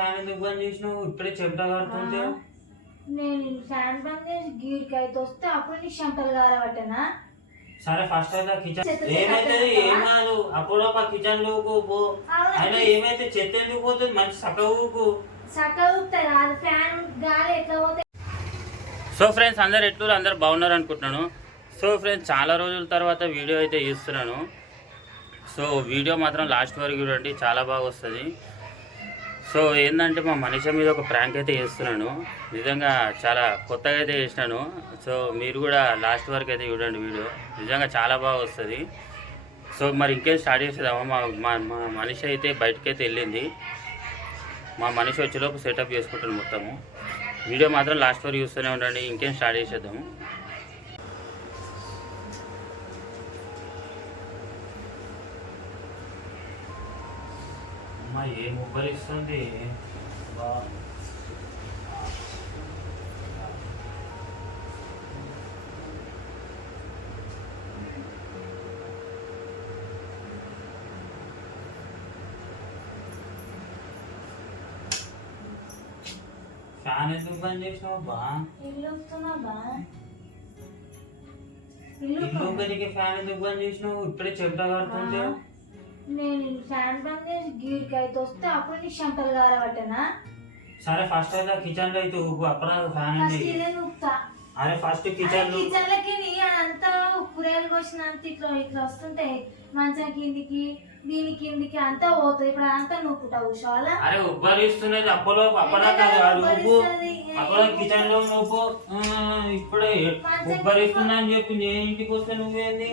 Fan ఎందుకు బంద్ చేసినావు? ఇప్పుడే చెమట కడుతుంటే. నేను ఫ్యాన్ బంద్ చేసి గీడికి అయితే వస్తే అప్పుడు నీకు చెమటలు కారబట్టనా సరే ఫస్ట్ అయితే కిచెన్ ఏమైతుంది? చెత్త ఏం కాదు. అప్పుడు ఆ కిచెన్ లోకు పో? అయినా ఏమైతే చెత్త ఎందుకు పోతుంది? మంచి చక్కగా ఊపుతాయి కాదు ఫ్యాన్ గాలి ఎట్లా పోతే సో ఫ్రెండ్స్ అందరు ఎట్లు అందరు బాగున్నారు అనుకుంటున్నాను. సో ఫ్రెండ్స్ చాలా రోజుల తర్వాత వీడియో అయితే చేస్తున్నాను. సో వీడియో మాత్రం లాస్ట్ వరకు చూడండి. చాలా బాగా వస్తుంది. సో ఏంటంటే మా మనిషి మీద ఒక ప్రాంక్ అయితే చేస్తున్నాను. నిజంగా చాలా కొత్తగా అయితే చేసినాను. సో మీరు కూడా లాస్ట్ వరకు అయితే చూడండి వీడియో. నిజంగా చాలా బాగా వస్తుంది. సో మరి ఇంకేం స్టార్ట్ చేసేదామా మా మా మా మనిషి అయితే బయటకైతే వెళ్ళింది. మా మనిషి వచ్చేలోపు సెటప్ చేసుకుంటాను మొత్తము. వీడియో మాత్రం లాస్ట్ వరకు చూస్తూనే ఉండండి. ఇంకేం స్టార్ట్ చేసేద్దాము? అమ్మా ఏ మొబైల్ ఇస్తుంది ఫ్యాన్ ఎందుకు బంద్ చేసినావు బా ఇల్లు వస్తున్నా బా ఇల్లు ఇల్లు పెరిగి ఫ్యాన్ ఎందుకు బంద్ చేసినావు ఇప్పుడే చెమట కడుతుంటే నేను ఫ్యాన్ బంద్ చేసి గీడికి అయితే వస్తే అప్పుడు నీకు చెమటలు కారబట్టనా సరే ఫస్ట్ అయితే కిచెన్లో అయితే ఊపు అప్పుడు ఫ్యాన్ ఫస్ట్ ఇదే అరే ఫస్ట్ కిచెన్ కిచెన్ లకి అంతా కూరగాయలు కోసినంత ఇట్లా ఇట్లా వస్తుంటాయి. మంచం కిందికి దీని కిందికి అంతా పోతుంది ఇప్పుడు అంతా నూపుతా కూర్చోవాలా అరే ఉబ్బరిస్తున్నది అప్పలో కాదు ఊపు అప్పుడు కిచెన్లో నువ్వు ఇప్పుడే ఉబ్బరిస్తున్నా అని చెప్పి నేను ఇంటికి వస్తే నువ్వేంది?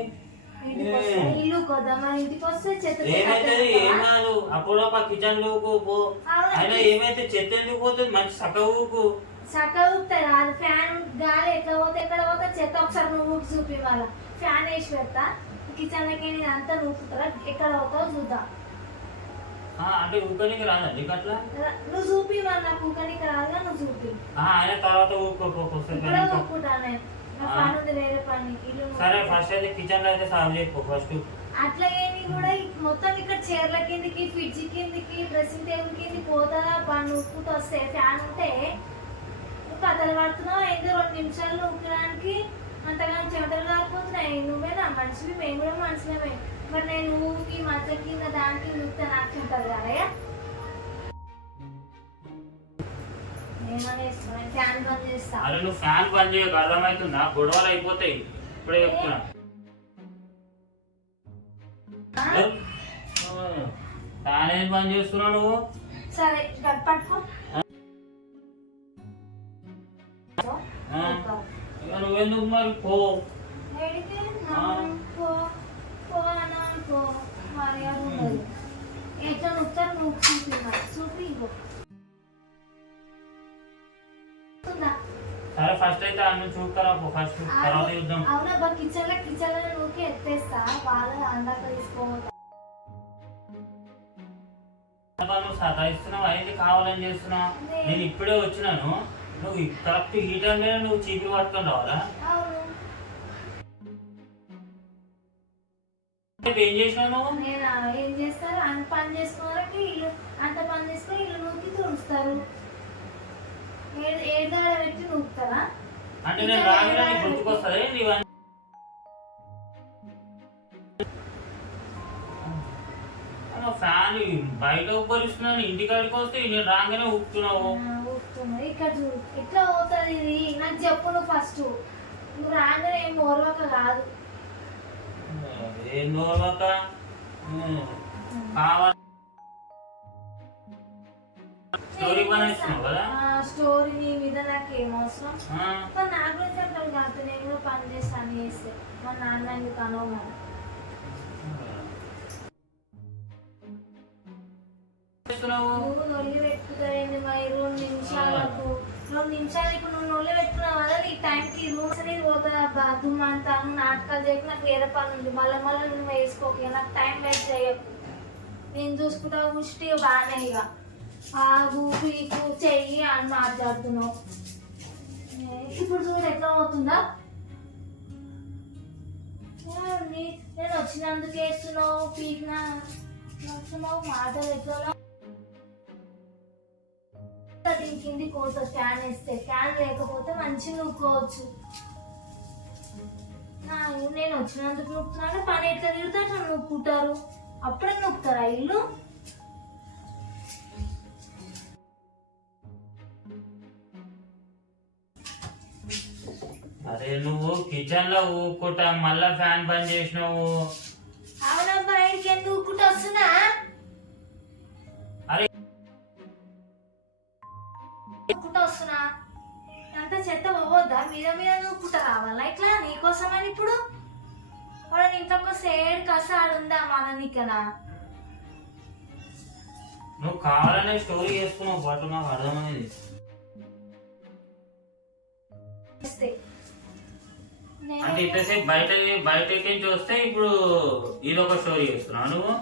ఏమైతుంది? ఏం కాదు. అప్పుడు ఆ కిచెన్లో పో. అవునా? అయినా ఏమైతే చెత్త ఎందుకు పోతుంది? మంచి ఊకు. చక్కగా ఊపుతాయి కాదు ఫ్యాన్ గాలి ఎట్లా పోతే ఎక్కడ పోతే చెత్త ఒకసారి నువ్వు ఊపి చూపి వాళ్ళ ఫ్యాన్ వేసి పెడతా. కిచెన్ లకి నేను అంతా నూపుతారా ఎక్కడ పోతావో చూద్దాం. అంటే ఊకనికి రాదా? నీకు అట్లా? నువ్వు చూపి నాకు ఊకనికి రాదుగా నువ్వు చూపి ఆయన తర్వాత ఊకోకోసం సరే. ఫస్ట్ అయితే కిచెన్లో అయితే సాల్వ్ చేసుకో ఫస్ట్ అట్లా ఏమి కూడా మొత్తం ఇక్కడ చీరల కిందికి ఫ్రిడ్జ్ కిందికి డ్రెస్సింగ్ టేబుల్ కింది పోతా పని ఉప్పుతో వస్తే ఫ్యాన్ ఉంటే కథలు పడుతున్నావు ఐదు రెండు నిమిషాలు నూకడానికి అంతగా చెమటలు కాకపోతున్నాయి నువ్వేనా? మనిషివి మేము కూడా మనుషులమే. మరి నేను ఊకి మధ్య కింద దానికి నూకుతా నాకు చెమటలు కాదయ్యా అరే నువ్వు ఫ్యాన్ బంద్ చేయకు అర్థమవుతుందా? గొడవలు అయిపోతాయి. ఇప్పుడే చెప్తున్నా? ఫ్యాన్ ఏం బంద్ చేస్తున్నావు నువ్వు? సరే పట్టుకో. నువ్వెందుకు మరి పో? ఉండదు. ఎట్లా చూపి మరి. చూపి సరే ఫస్ట్ అయితే అన్ని చూస్తారా? ఫస్ట్ తర్వాత చూద్దాం. అవునా కిచెన్లో కిచెన్లో నూకి ఎత్తేస్తా. వాళ్ళ అందాక తీసుకోవద్దు నువ్వు సతాయిస్తున్నావు? అయింది కావాలని చేస్తున్నావు? నేను ఇప్పుడే వచ్చినాను. నువ్వు కరెక్ట్ ఈ టైంలో నువ్వు చీపులు పట్టుకొని రావాలా? ఏం చేసినావు నువ్వు? నేను? ఏం చేస్తారు? అంత పని ఇల్లు అంత పని చేసుకొని ఇల్లు నూకి తుడుస్తారు. ఏడాడ పెట్టి నూకుతారా అంటే నేను రాగానే గుర్తుకొస్తుంది ఫ్యాన్ బయట ఉబ్బరిస్తున్నాను ఇంటికాడికి వస్తే నేను రాగానే ఊపుతున్నావు. ఊపుతున్నా ఇక్కడ చూడు ఎట్లా పోతుంది ఇది? నాకు చెప్పు నువ్వు ఫస్ట్ నువ్వు రాగానే ఏం ఓర్వక కాదు. ఏం నోరక కావాలి. స్టోరీ బాగా కదా? ఆ, స్టోరీ నీ మీద నాకు ఏం అవసరం? ఆ, మరి నా గురించి అంటారు కాదు నేను కూడా పని చేస్తాను చేస్తే మా నాన్న ఎందుకు అనవు మరి చేస్తున్నావు? నువ్వు నొల్లి పెట్టుకుంటావేంది మరి రెండు నిమిషాలకు రెండు నిమిషాలు ఇప్పుడు నువ్వు నొల్లి పెట్టుకున్నావు కదా ఈ టైంకి రూమ్ అనేది పోతా అంతా నాటకాలు చేయకు నాకు వేరే పని ఉంది. మళ్ళీ మళ్ళీ నువ్వు వేసుకోక నాకు టైం వేస్ట్ చేయకు. నేను చూసుకుంటా ముష్టి బాగానే ఇక. ఆగు పీకు చెయ్యి అని మాట్లాడుతున్నావు. ఇప్పుడు చూడు ఎట్లా అవుతుందా? నేను వచ్చినందుకు వేస్తున్నావు పీకినా? వస్తున్నావు మాటలు ఎట్లా? దీని కింది కోత క్యాన్ వేస్తే క్యాన్ లేకపోతే మంచిగా నూక్కోవచ్చు. నేను వచ్చినందుకు నొక్కుతున్నాను. పని ఎట్లా తిరుగుతా అట్లా అప్పుడే నొక్కుతారా ఇల్లు? అరే నువ్వు కిచెన్లో ఊక్కుంటా మళ్ళా ఫ్యాన్ బంద్ చేసినావు. అవునా బయటికి ఎందుకు ఊక్కుంటూ వస్తున్నా? అరే ఊక్కుంటూ వస్తున్నా. అంత చెత్త పోవద్దా? మీద మీద నూక్కుంటా రావాలా? ఇట్లా నీకోసమని ఇప్పుడు? వాడు ఇంట్లో సేడ్ కస ఆడుందా మన ఇక్కడ నువ్వు కావాలనే స్టోరీ చేసుకున్నావు పాటు నాకు అర్థమైంది. అంటే ఇంతసేపు బయట బయటకి నుంచి వస్తే ఇప్పుడు ఇదొక స్టోరీ చేస్తున్నావు నువ్వు?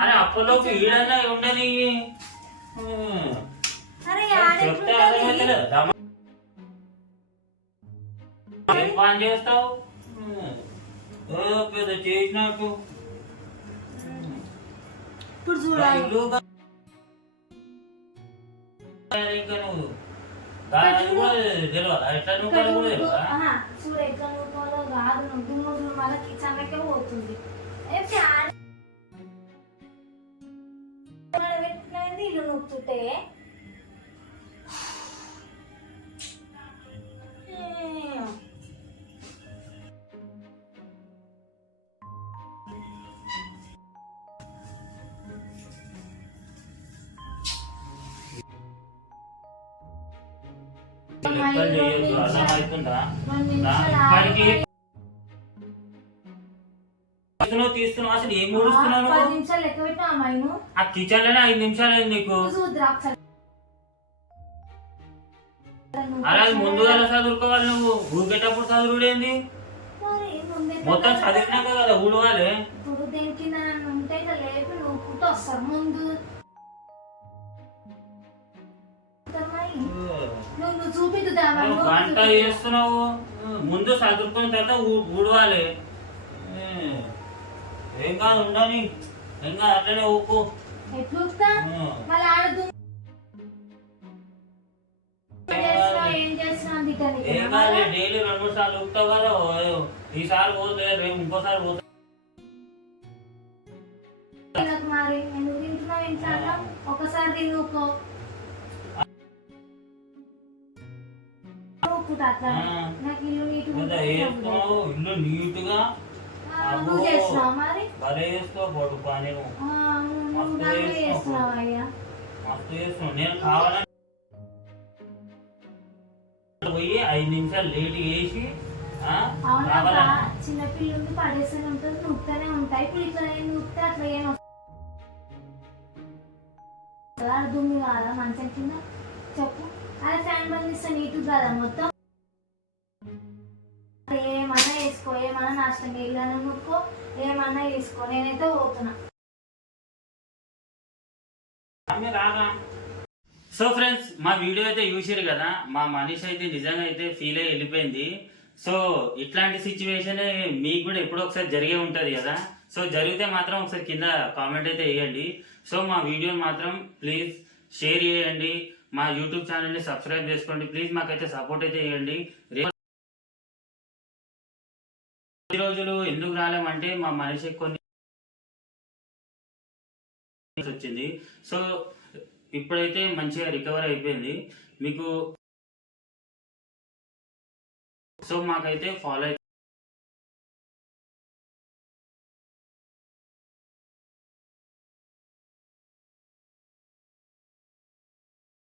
అరే అప్పలోకి ఈడన్నా ఉండని. అరే ఏం పని చేస్తావు? పెద్ద చేసినట్టు. ఇప్పుడు చూడాలి. ఇంకా నువ్వు దాని కూడా తెలియదా ఎట్లా నువ్వు కూడా తెలియదా ఎట్లా నువ్వు పోతుంది పెట్టినది ఇల్లు నూకుతుంటే లెక్కలు చేయొద్దు తీస్తున్నావు అసలు ఏం ఊడుస్తున్నావు పది నిమిషాలు లెక్క పెట్టినా అమ్మాయిను ఆ కిచెన్లోనే ఐదు నిమిషాలు అయింది నీకు ద్రాక్ష అరే అది ముందుగా చదువుకోవాలి నువ్వు ఊరికేటప్పుడు చదువుడేంది మొత్తం చదివినాక కదా ఊడవాలి. ఇప్పుడు దేని ఉంటే లేపి నువ్వు వస్తారు ముందు. నువ్వు వంట చేస్తున్నావు. ముందు చదువుకున్న తర్వాత ఊడవాలి. ఏ, కాదు ఉండని. కాదు అట్లనే ఊపు ఏం కాదు. డైలీ రెండు మూడు సార్లు ఊపుతావు కదా. ఈసారి పోతే రేపు ఇంకోసారి పోతే? ఒకసారి తినుకో ఊపుతా అట్లా. నాకు ఇల్లు నీట్ ఇల్లు నీట్గా నువ్వు చేస్తున్నావు మరి? భలే వేస్తావు పొట్టు పని నువ్వు. ఆ, నువ్వు నువ్వు నన్ను చేస్తున్నావు అయ్యా మస్తు చేస్తున్నావు. నేను కావాలని పోయి ఐదు నిమిషాలు లేట్ చేసి ఆ, అవునా కావాలని చిన్న పిల్లలు పడేస్తూనే ఉంటుంది నొక్కుతూనే ఉంటాయి. ఇప్పుడు ఇట్లా నొక్కితే అట్లా ఏం దుమ్ము కాదా? మంచం కింద? చెప్పు. అదే ఫ్యాన్ బంద్ ఇస్తే నీట్ కదా మొత్తం? ఏమన్నా ఏమన్నా నాశనం ఇల్లు నొక్కో ఏమన్నా వేసుకో నేనైతే పోతున్నా. సో ఫ్రెండ్స్ మా వీడియో అయితే చూసారు కదా మా మనిషి అయితే నిజంగా అయితే ఫీల్ అయ్యి వెళ్ళిపోయింది. సో ఇట్లాంటి సిచ్యువేషన్ మీకు కూడా ఎప్పుడో ఒకసారి జరిగే ఉంటుంది కదా. సో జరిగితే మాత్రం ఒకసారి కింద కామెంట్ అయితే వేయండి. సో మా వీడియోని మాత్రం ప్లీజ్ షేర్ చేయండి. మా యూట్యూబ్ ఛానల్ని సబ్స్క్రైబ్ చేసుకోండి. ప్లీజ్ మాకైతే సపోర్ట్ అయితే చేయండి. ఈ రోజులు ఎందుకు రాలేమంటే మా మనిషి కొన్ని వచ్చింది. సో ఇప్పుడైతే మంచిగా రికవర్ అయిపోయింది. మీకు సో మాకైతే ఫాలో